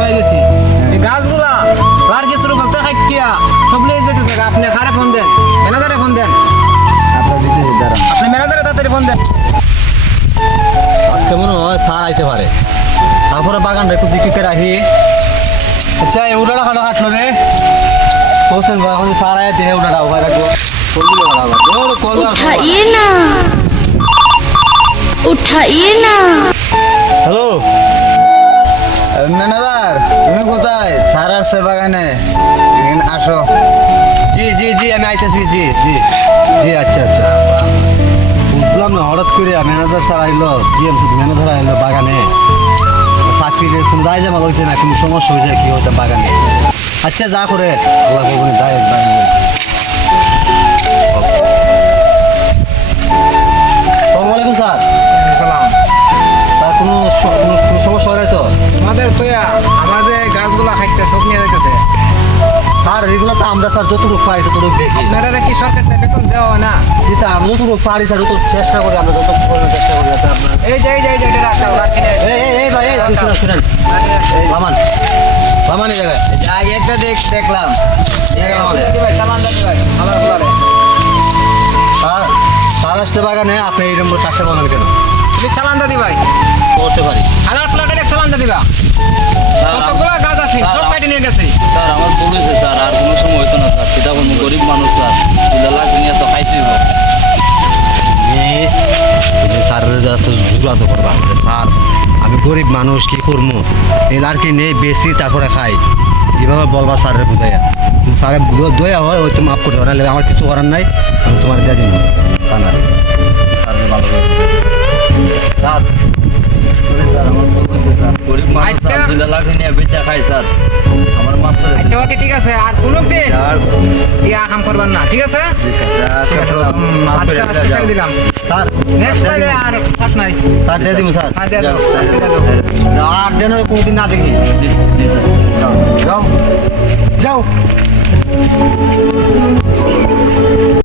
রয়ে গেছি। এই গাছগুলা আর কিছু বলতে খাইটিয়া সব নিয়ে যেতেছে আপনি কারে ফোন দেন? মেনাদারে ফোন দেন। আচ্ছা, আপনি মেনাদারে তাড়াতাড়ি ফোন দেন। আজকে মনে হয় সার আইতে পারে। তারপরে বাগানটা একটু দিকে রাখি। আচ্ছা এই উড়াটা ভালো হাঁটলো রে। হোসেন ভাই এখন সার আয় দেহে উড়াটা ভাই রাখব। উঠাইয়ে না। উঠাইয়ে না। আসছে বাগানে। আসো। জি জি জি, আমি আইতেছি, জি জি। জি আচ্ছা আচ্ছা। বুঝলাম না, হঠাৎ করে ম্যানেজার স্যার আইলো জিএম ম্যানেজার আইলো বাগানে। চাকরির কোনো দায় জামা হয়েছে না, কোনো সমস্যা হয়েছে কি হয়েছে বাগানে? আচ্ছা যা করে, আল্লাহ যাই বাগানে। স্যার এগুলো তো আমরা স্যার যতটুকু পারি ততটুকু দেখি। আপনারা কি সরকার বেতন দেওয়া না? জি স্যার যতটুকু পারি স্যার তত চেষ্টা করি আমরা যত করার চেষ্টা করি যাতে আপনার এই যে এই যে এটা ওরা এই ভাই এই শুনেন শুনেন। এই লামান লামান এই জায়গায়। একটা দেখ দেখলাম। স্যার আসতে বাগানে আপনি এইরকম কাজটা বলেন কেন চালান দাদি ভাই। করতে পারি। হাজার প্লাটের চালান দাদি গরিব মানুষ দুলা লাখ নিয়ে তো খাইতেই স্যারের করবা। আমি গরিব মানুষ, কি করব এই আর কি নেই, বেশি তারপরে খাই। এভাবে বলবা স্যারের বুঝাইয়া। স্যারের দয়া হয়, ওই তো মাফ করতে পারে আমার কিছু করার নাই, আমি তোমার দিয়ে দিন আচ্ছা। লাখ নিয়ে বেচা খাই স্যার। আমার মাফ করে আচ্ছা ওকে ঠিক আছে। আর কোনো দিন আর ইয়া কাম করবেন না ঠিক আছে? ছেড়ে দিলাম। স্যার নেক্সট টাইমে আর চাপ নাই। স্যার দিয়ে দিব স্যার। হ্যাঁ দিয়ে দাও আর যেন কোনোদিন না দেখি। জি জি স্যার। যাও যাও।